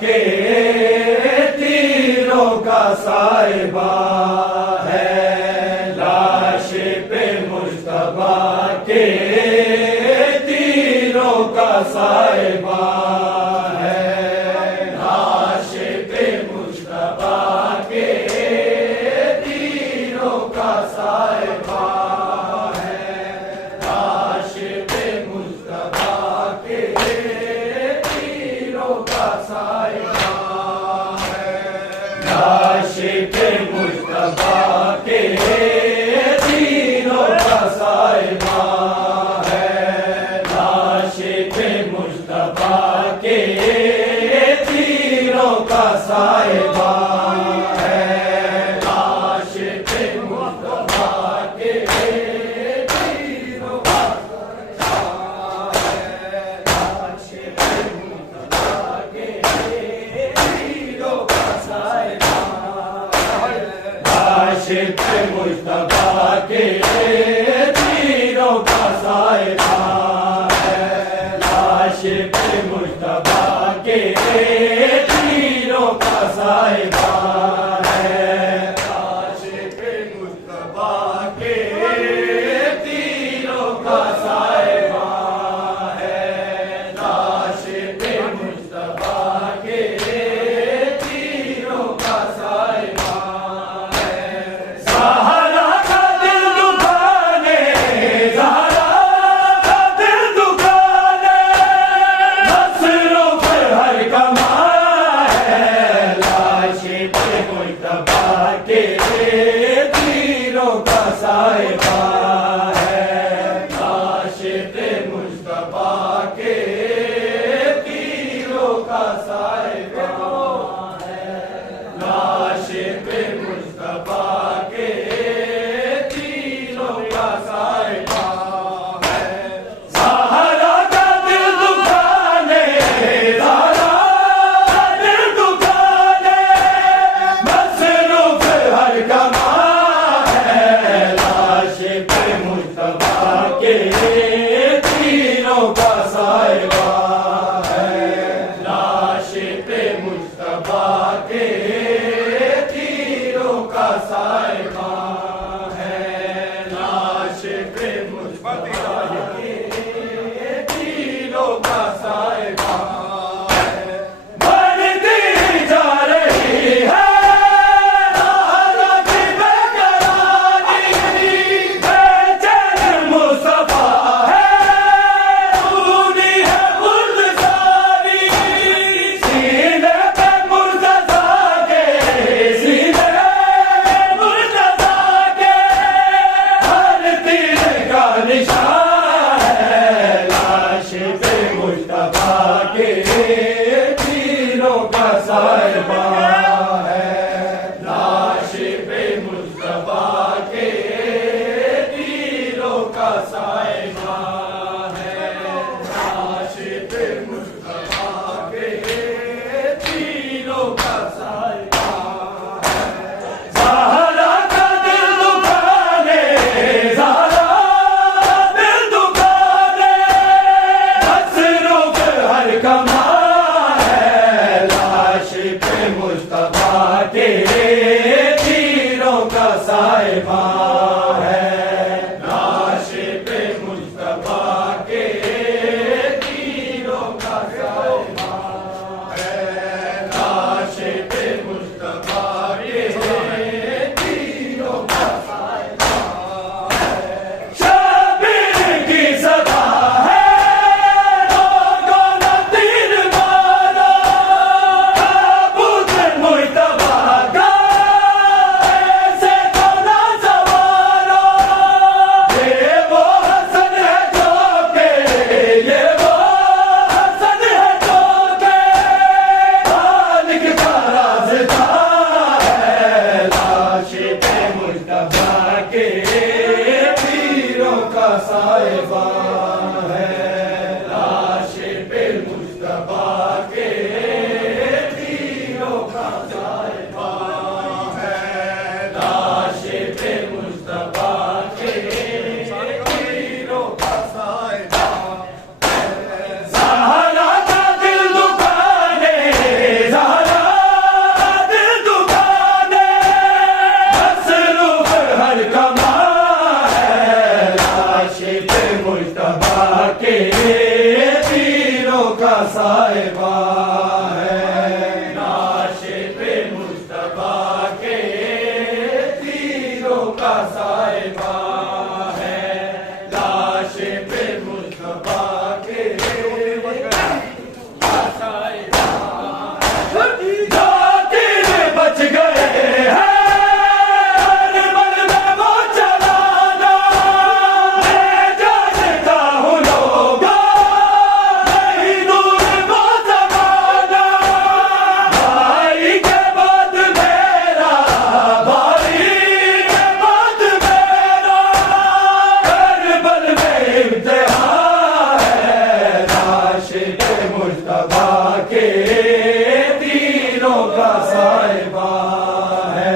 के तीरों का साहिबा है, लाश पे मुश्तबा के तीरों का साहिबा है, लाश पे मुश्तबा के तीरों का साहिबा है, लाश पे मुश्तबा के तीरों का साहिबा है, लाश पे मुश्तबा के तीरों का साहिबा है, लाश पे मुश्तबा के तीरों का साहिबा है, लाश पे मुश्तबा के तीरों का साहिबा है, लाश पे मुश्तबा के तीरों का साहिबा है, लाश पे मुश्तबा के तीरों का साहिबा है, लाश पे मुश्तबा के तीरों का साहिबा है, लाश पे मुश्तबा के तीरों का साहिबा है, लाश पे मुश्तबा के तीरों का साहिबा है, ज़हरा का दिल दुखाने, ज़हरा का दिल दुखाने, नस्रों पर हर कमाल है, लाश पे मुश्तबा के तीरों का साहिबा है, लाश पे मुश्तबा के तीरों का साहिबा है, लाश पे मुश्तबा के तीरों का साहिबा है, ज़हरा का दिल दुखाने, ज़हरा का दिल दुखाने, नस्रों पर हर कमाल है, लाश पे मुश्तबा के तीरों का साहिबा है, लाश पे मुश्तबा के तीरों का साहिबा है, लाश पे मुश्तबा के तीरों का साहिबा है, बढ़ती जा रही है ज़हरा की बेकरारी, बेचैन मुस्तफा है, खूनी है मुर्तज़ा की, सीने पे मुर्तज़ा के, सीने पे मुर्तज़ा के, हर तीर का निशान है, लाश पे मुश्तबा के तीरों का साहिबा है, लाश पे मुश्तबा के तीरों का साहिबा है, लाश पे मुश्तबा के तीरों का साहिबा है, ज़हरा का दिल दुखाने, ज़हरा का दिल दुखाने, नस्रों पर हर कमाल है, लाश पे साहिबा है,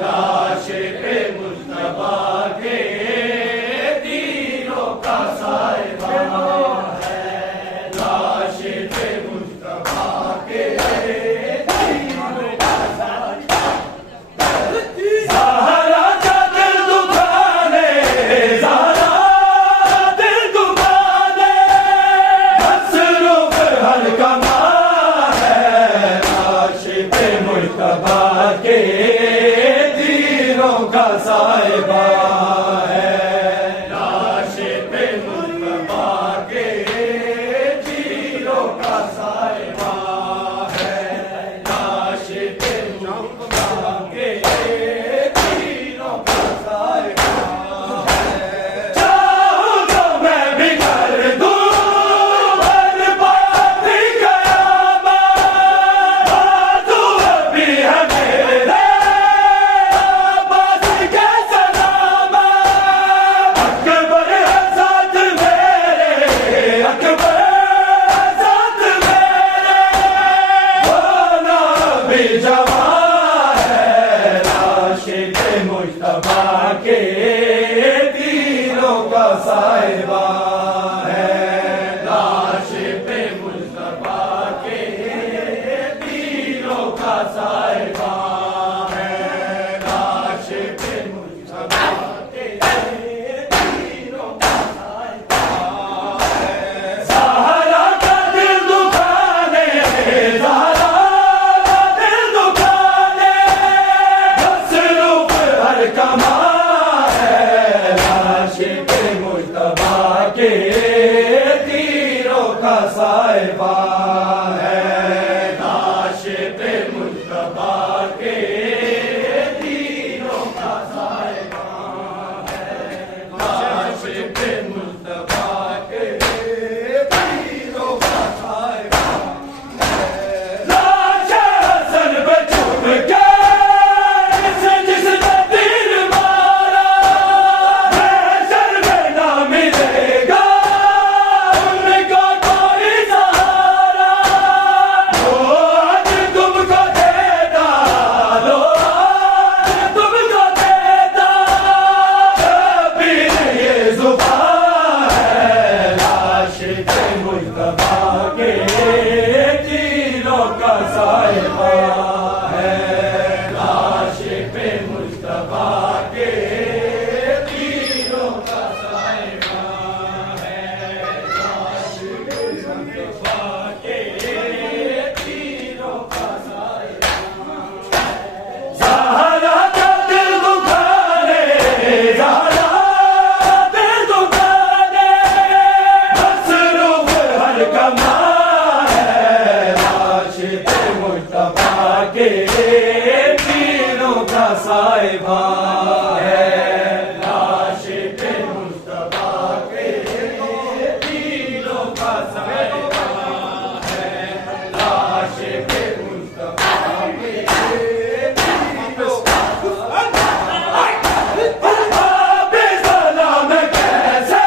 लाश पे मुस्तफा के तीरों का साहिबा है, लाश पे मुस्तफा के तीरों का साहिबा। ज़हरा का दिल दुखाने, ज़हरा दिल दुखाने, मसरूफ हर कमा मुस्तफा के तीरों का साहिबा है, लाश पे मुस्तफा के तीरों का साहिबा है, लाश पे मुस्तफा के तीरों का साहिबा है। चाहूं तो मैं भी कर दूं बर्बाद कयामत, भी है मेरे अब्बास के सलामत। अकबर है साथ मेरे, अकबर है साथ मेरे, वो ना भी जवान है, लाश पे मुस्तफा के तीरों का साहिबा है, लाश पे मुस्तफा के तीरों का साहिबा है, लाश पे मुस्तफा के तीरों का साहिबा है। ज़हरा का दिल दुखाने, ज़हरा का दिल दुखाने, मसरूफ हर कमा है, लाश पे मुस्तफा के तीरों का साहिबा है, लाश पे मुस्तफा के तीरों का साहिबा है, लाश पे मुस्तफा के तीरों का साहिबा है। लाश हसन पे चुप के जिसने तीर मारा, महशर में ना मिलेगा उनका कोई सहारा। लो आज तुमको देता, लो आज तुमको देता, कभी ये जुबान है, लाश पे मुस्तफा के तीरों का साहिबा है, लाश पे मुस्तफा के तीरों का साहिबा है, लाश पे मुस्तफा के तीरों का साहिबा है। ज़हरा का दिल दुखाने, ज़हरा दिल दुखाने, मसरूफ हर कमा है, लाश पे मुस्तफा के तीरों का साहिबा है, लाश पे मुस्तफा के तीरों का साहिबा है, लाश पे मुस्तफा के तीरों का साहिबा है। अबे सलाम कैसे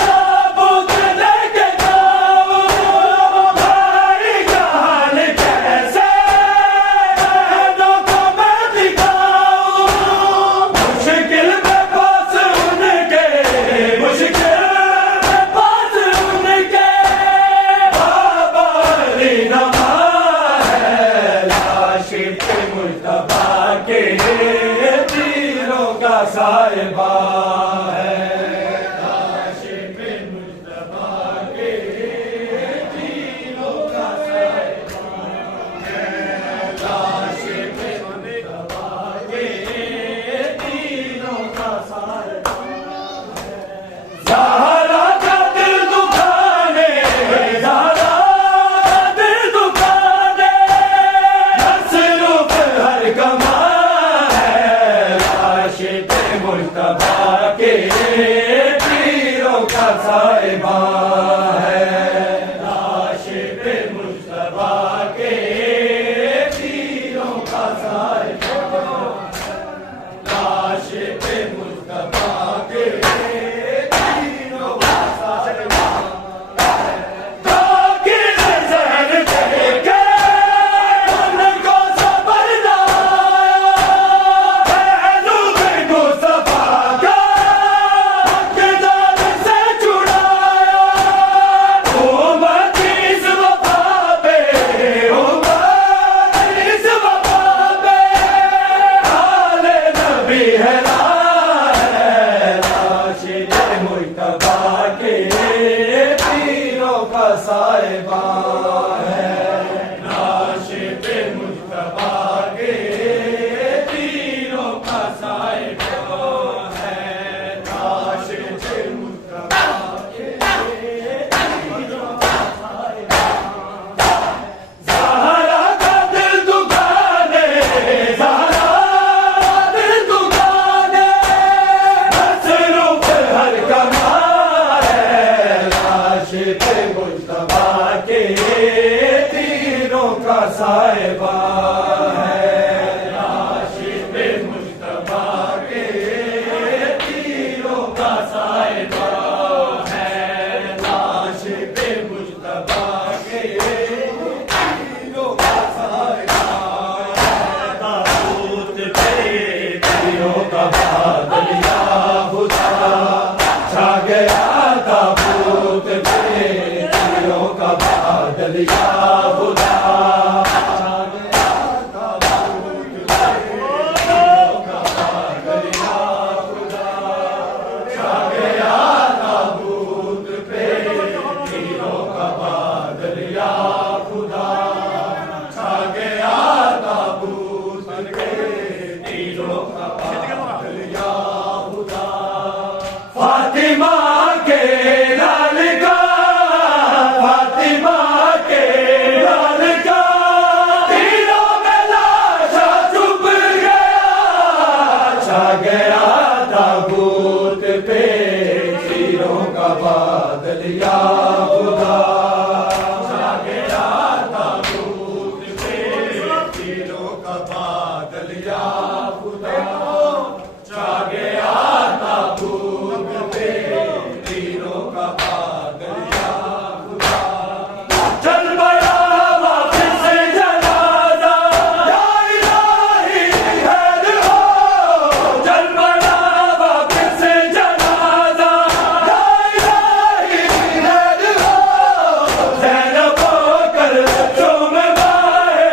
नाबूद लेके जाऊं, भाई का हाल कैसे बहनों को मैं दिखाऊं, मुश्किल में पास उनके, मुश्किल में पास उनके, बाबा अली नमा है, लाश मुस्तफा के तीरों का साहिबा है। लाश पे मुस्तफा के तीरों का साहिबा है। ज़हरा का दिल दुखाने, ज़हरा दिल दुखाने, मसरूफ़ हर कमाल है। लाश पे मुस्तफा के तीरों का साहिबा है। लाश पे मुस्तफा के तीरों का साहिबा है। लाश पे मुस्तफा के तीरों का साहिबा है। ताबूत पे तीरों का बादल या खुदा छा गया। ताबूत पे तीरों का बादल या खुदा छा गया। ताबूत पे तीरों का बादल या खुदा छा गया। ताबूत पे तीरों का बादल या खुदा छा गया। ताबूत पे तीरों का बादल या खुदा। फातिमा के लाल का, फातिमा के लाल का तीरों में लाशा चुभ गया। छा गया ताबूत पे तीरों का बादल या खुदा छा गया। ताबूत पे तीरों का बादल या खुदा छा गया। ताबूत पे तीरों का बादल या खुदा। चल बड़ा वापस जनाजा या इलाही हैद हो। चल बड़ा वापस जनाजा या इलाही हैद हो। ज़ैनब होकर चूम बाहे,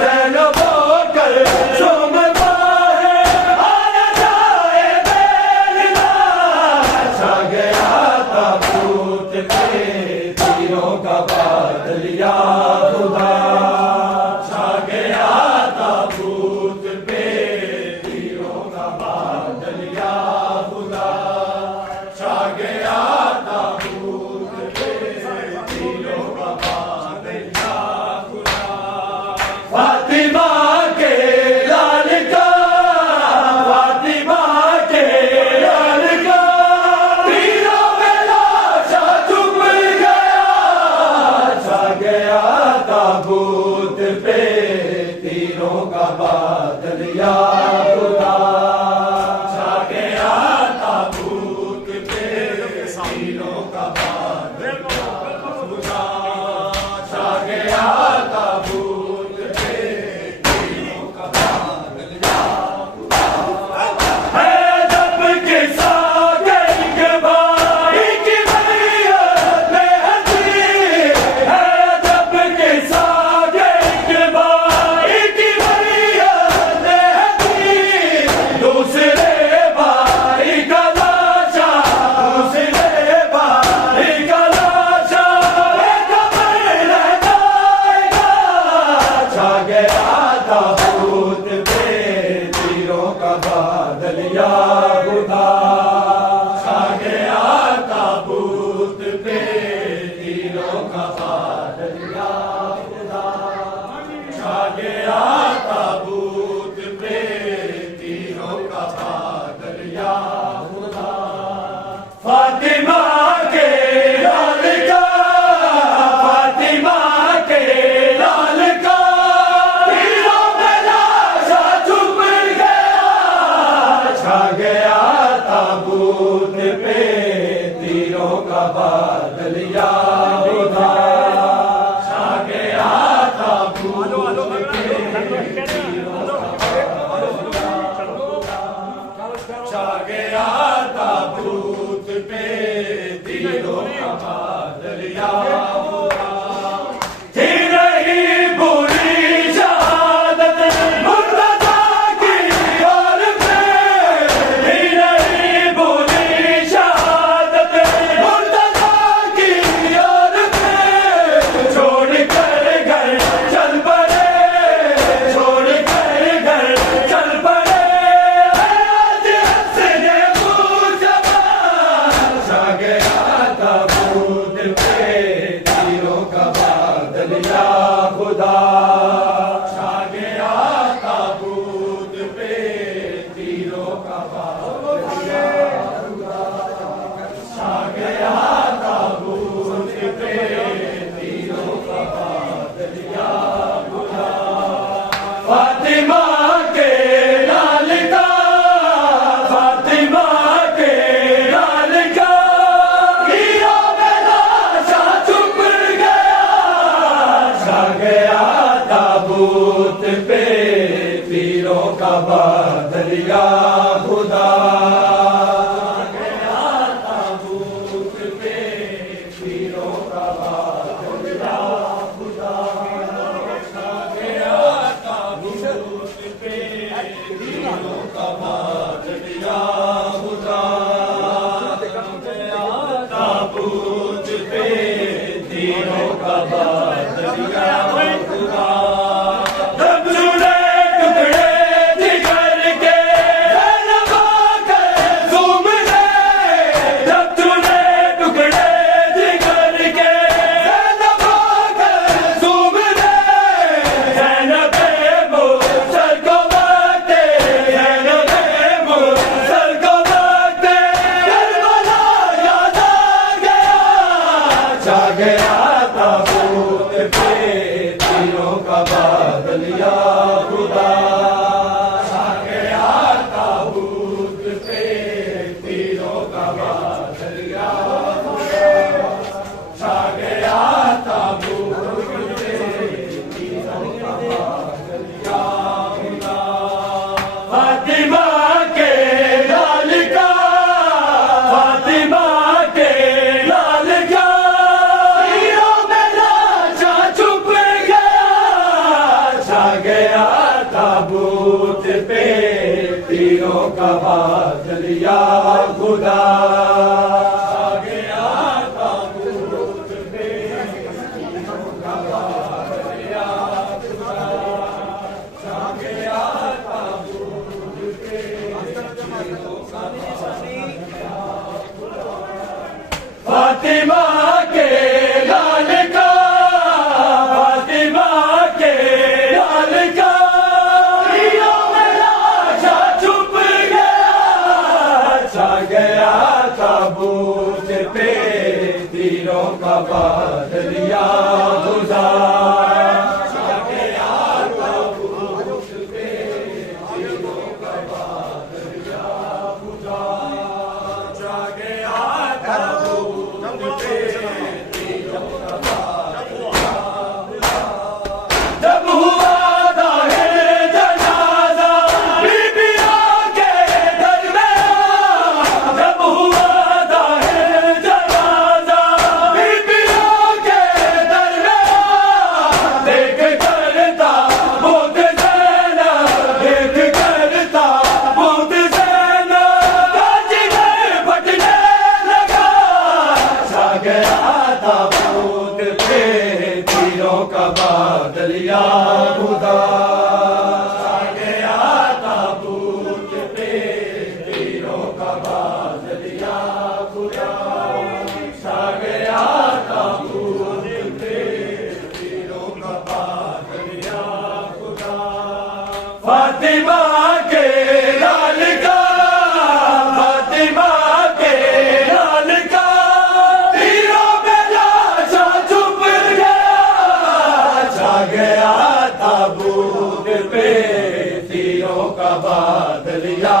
ज़ैनब होकर चूम बाहे, आया जाए बेलना। छा गया ताबूत पे तीरों का बादल या खुदा छा गया। ताबूत पे तीरों का बादल या खुदा छा गया। ताबूत पे तीरों का बादल या खुदा। फातिमा के लाल का, फातिमा के लाल का तीरों में लाशा चुभ गया। छा गया ताबूत पे तीरों का बादल या खुदा छा गया। ताबूत पे तीरों का बादल या खुदा छा गया। ताबूत पे तीरों का बादल या है। जब किसा गैंग भाई की मैयत में हंसी है। जब किसा गैंग भाई की मैयत में हंसी। दूसरे भाई का लाशा, दूसरे भाई का लाशा कब्र रह जाएगा। छा गया ताबूत पे तीरों का बादल या खुदा छा गया। ताबूत पे तीरों का बादल या खुदा छा गया। ताबूत पे तीरों का बादल या खुदा। फातिमा के लाल का, फातिमा के लाल का तीरों में लाशा चुभ गया। छा गया ताबूत पे तीरों का बादल या खुदा छा गया। ताबूत पे ताबूत पे तीरों का बादलिया खुदा गया ताबूत पे तीरों का बादलिया खुदा गया ताबूत पे तीरों का बादलिया खुदा गया ताबूत पे तीरों का बादलिया खुदा गया ताबूत पे तीरों का बादलिया खुदा गया ताबूत पे तीरों का बादलिया खुदा गया ताबूत पे तीरों का बादलिया खुदा फातिमा के लाल का फातिमा के लाल का गया ताबूत पे तीरों का बादलिया खुदा गया ताबूत पे तीरों का बादलिया खुदा गया ताबूत पे तीरों का बादलिया फातिमा के लाल का फातिमा के गया ताबूत पे तीरों का बादलिया खुदा गया ताबूत पे तीरों का बादलिया खुदा गया ताबूत पे तीरों का बादलिया खुदा जब हुआ ताबूत पे तीरों का बादलिया खुदा गया ताबूत पे तीरों का बादलिया खुदा गया ताबूत पे तीरों का बादलिया खुदा फातिमा के लाल का फातिमा के लाल का गया ताबूत पे तीरों का बादलिया